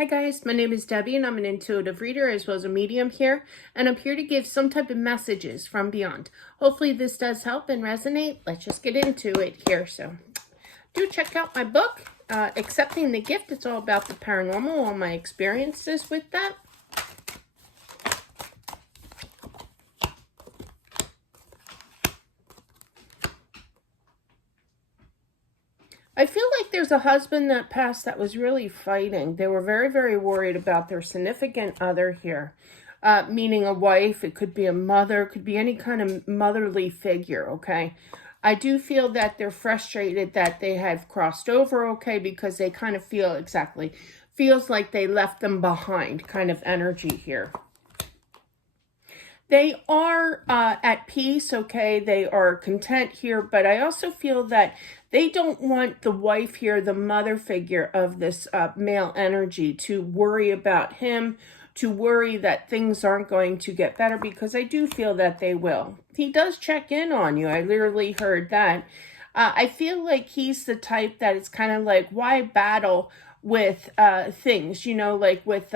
Hi guys, my name is Debbie and I'm an intuitive reader as well as a medium here, and I'm here to give some type of messages from beyond. Hopefully this does help and resonate. Let's just get into it here. So do check out my book, Accepting the Gift. It's all about the paranormal, all my experiences with that. I feel like there's a husband that passed that was really fighting. They were very, very worried about their significant other here, meaning a wife. It could be a mother, could be any kind of motherly figure, okay? I do feel that they're frustrated that they have crossed over, okay, because they kind of feels like they left them behind kind of energy here. They are at peace, okay? They are content here, but I also feel that they don't want the wife here, the mother figure of this male energy, to worry about him, to worry that things aren't going to get better, because I do feel that they will. He does check in on you. I literally heard that. I feel like he's the type that it's kind of like, why battle with things, you know, like with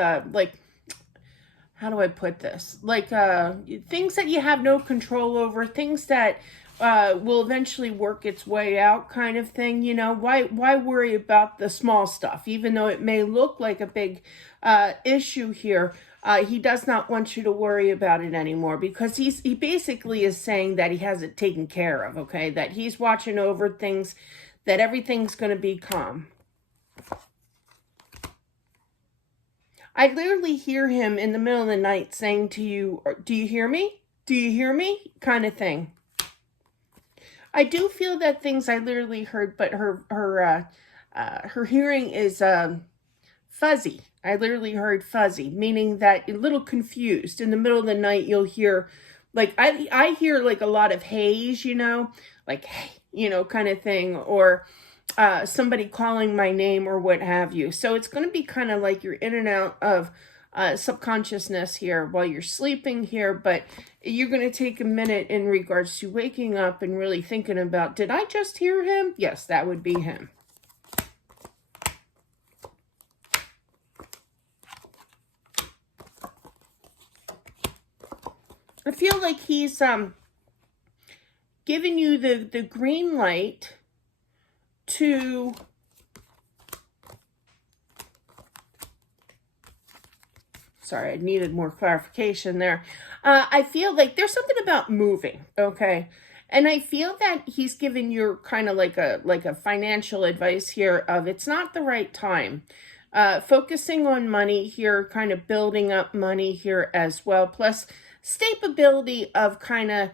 how do I put this? Like things that you have no control over, things that will eventually work its way out kind of thing, you know. Why worry about the small stuff, even though it may look like a big issue here? He does not want you to worry about it anymore, because he basically is saying that he has it taken care of, okay? That he's watching over things, that everything's going to be calm. I literally hear him in the middle of the night saying to you, do you hear me? Do you hear me? Kind of thing. I do feel that things I literally heard, but her hearing is fuzzy. I literally heard fuzzy, meaning that a little confused. In the middle of the night, you'll hear, like, I hear like a lot of haze, you know, like, hey, you know, kind of thing, or somebody calling my name or what have you. So it's going to be kind of like you're in and out of subconsciousness here while you're sleeping here, but you're going to take a minute in regards to waking up and really thinking about, did I just hear him? Yes, that would be him. I feel like he's giving you the green light to sorry, I needed more clarification there. I feel like there's something about moving, okay? And I feel that he's giving you kind of like a financial advice here of it's not the right time. Focusing on money here, kind of building up money here as well. Plus stability of kind of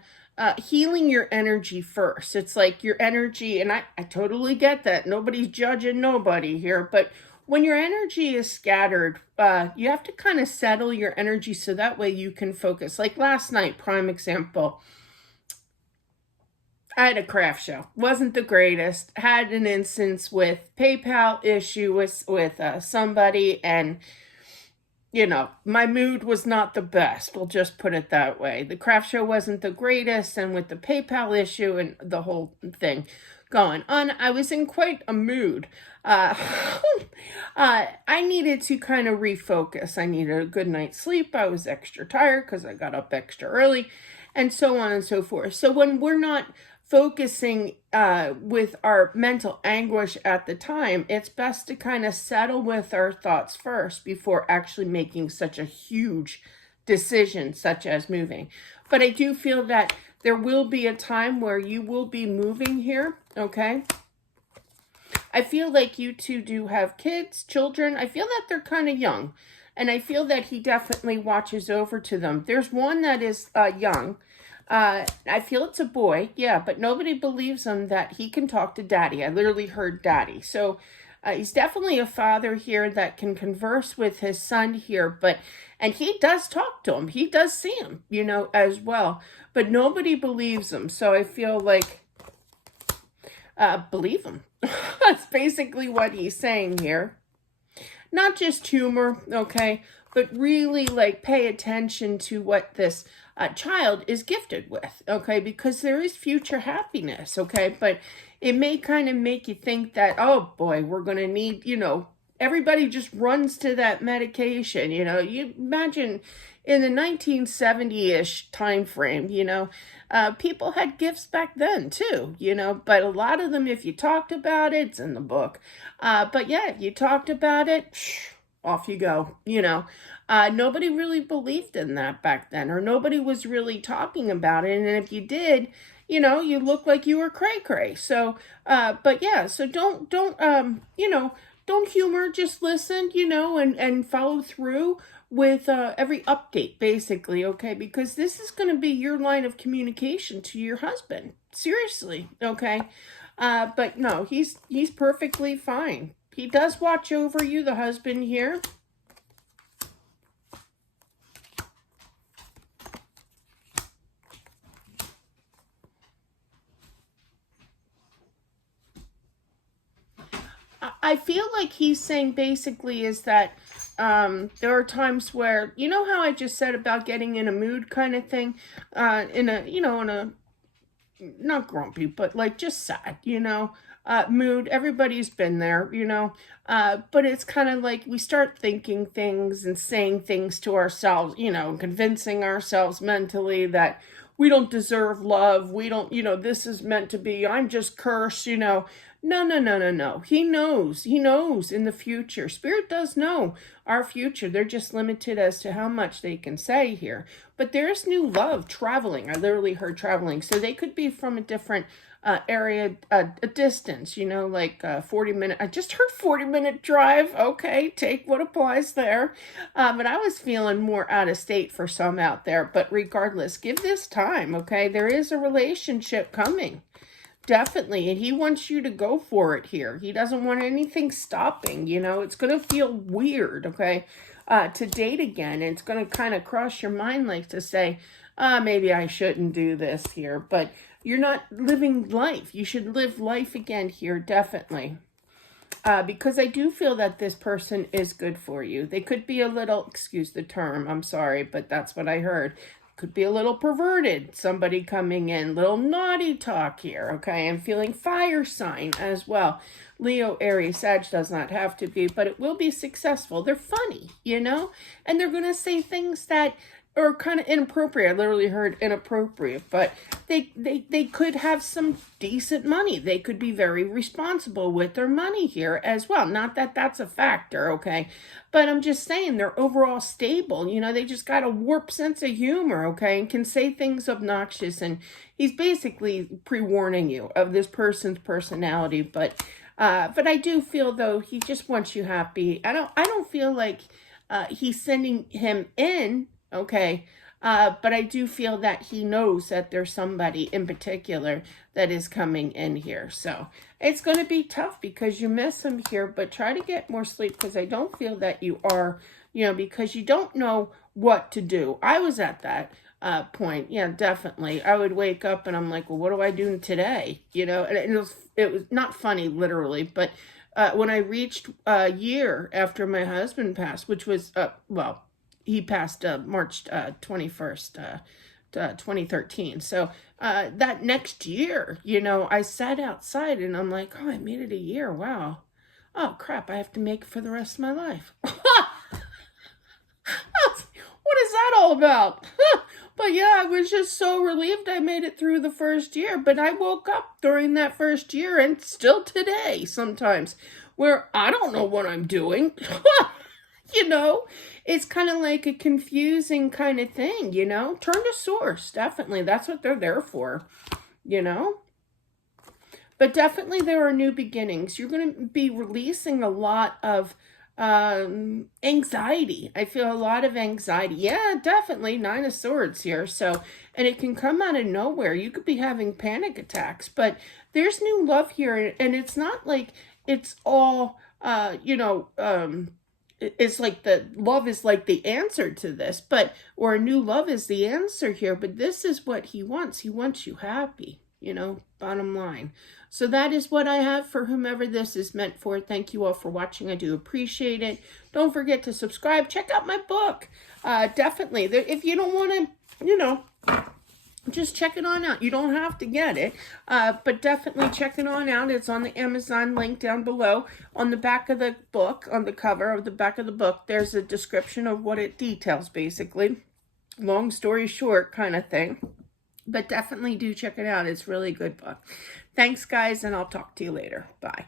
healing your energy first. It's like your energy, and I totally get that. Nobody's judging nobody here, but when your energy is scattered, you have to kind of settle your energy so that way you can focus. Like last night, prime example, I had a craft show. Wasn't the greatest. Had an instance with PayPal issue with somebody, and you know, my mood was not the best. We'll just put it that way. The craft show wasn't the greatest, and with the PayPal issue and the whole thing going on, I was in quite a mood. I needed to kind of refocus. I needed a good night's sleep. I was extra tired because I got up extra early, and so on and so forth. So when we're not focusing with our mental anguish at the time, it's best to kind of settle with our thoughts first before actually making such a huge decision such as moving. But I do feel that there will be a time where you will be moving here, okay? I feel like you two do have kids, children. I feel that they're kind of young, and I feel that he definitely watches over to them. There's one that is young. I feel it's a boy, yeah, but nobody believes him that he can talk to daddy. I literally heard daddy. So he's definitely a father here that can converse with his son here, and he does talk to him. He does see him, you know, as well, but nobody believes him. So I feel like, believe him. That's basically what he's saying here. Not just humor, okay, but really like pay attention to what this child is gifted with, okay, because there is future happiness, okay, but it may kind of make you think that, oh boy, we're going to need, you know, everybody just runs to that medication. You know, you imagine in the 1970-ish time frame, you know, people had gifts back then too, you know, but a lot of them, if you talked about it, it's in the book. But yeah, if you talked about it, off you go, you know. Nobody really believed in that back then, or nobody was really talking about it. And if you did, you know, you looked like you were cray-cray. So, but yeah, so don't, you know, don't humor, just listen, you know, and follow through with every update, basically, okay? Because this is going to be your line of communication to your husband. Seriously, okay? But no, he's perfectly fine. He does watch over you, the husband here. I feel like he's saying basically is that there are times where, you know how I just said about getting in a mood kind of thing, in a, you know, in a, not grumpy, but like just sad, you know, mood. Everybody's been there, you know, but it's kind of like we start thinking things and saying things to ourselves, you know, convincing ourselves mentally that we don't deserve love. We don't, you know, this is meant to be, I'm just cursed, you know. No, no, no, no, no. He knows. He knows in the future. Spirit does know our future. They're just limited as to how much they can say here. But there's new love traveling. I literally heard traveling. So they could be from a different area, a distance, you know, like 40-minute. I just heard 40-minute drive. Okay, take what applies there. But I was feeling more out of state for some out there. But regardless, give this time, okay? There is a relationship coming. Definitely, and he wants you to go for it here. He doesn't want anything stopping, you know. It's going to feel weird, okay, to date again. It's going to kind of cross your mind like to say, maybe I shouldn't do this here. But you're not living life. You should live life again here, definitely. Because I do feel that this person is good for you. They could be a little, excuse the term, I'm sorry, but that's what I heard. Could be a little perverted, somebody coming in, little naughty talk here, okay? I'm feeling fire sign as well. Leo, Aries, Sag does not have to be, but it will be successful. They're funny, you know? And they're going to say things that are kind of inappropriate. I literally heard inappropriate, but they could have some decent money. They could be very responsible with their money here as well. Not that that's a factor, okay? But I'm just saying they're overall stable. You know, they just got a warped sense of humor, okay? And can say things obnoxious. And he's basically pre-warning you of this person's personality. But I do feel, though, he just wants you happy. I don't feel like he's sending him in, okay? But I do feel that he knows that there's somebody in particular that is coming in here. So it's going to be tough because you miss him here, but try to get more sleep because I don't feel that you are, you know, because you don't know what to do. I was at that point. Yeah, definitely. I would wake up and I'm like, well, what do I do today? You know, and it was not funny literally, but when I reached a year after my husband passed, which was, well, he passed March 21st, 2013. So that next year, you know, I sat outside and I'm like, oh, I made it a year. Wow. Oh, crap. I have to make it for the rest of my life. What is that all about? But yeah, I was just so relieved I made it through the first year. But I woke up during that first year and still today sometimes where I don't know what I'm doing. You know, it's kind of like a confusing kind of thing, you know. Turn to source, definitely. That's what they're there for, you know. But definitely there are new beginnings. You're going to be releasing a lot of anxiety. I feel a lot of anxiety. Yeah, definitely. 9 of Swords here. So, and it can come out of nowhere. You could be having panic attacks, but there's new love here. And it's not like it's all, you know, it's like the love is like the answer to this, but, or a new love is the answer here, but this is what he wants. He wants you happy, you know, bottom line. So that is what I have for whomever this is meant for. Thank you all for watching. I do appreciate it. Don't forget to subscribe. Check out my book. Definitely. If you don't want to, you know, just check it on out. You don't have to get it, but definitely check it on out. It's on the Amazon link down below. On the back of the book, on the cover of the back of the book, there's a description of what it details, basically. Long story short kind of thing. But definitely do check it out. It's a really good book. Thanks, guys, and I'll talk to you later. Bye.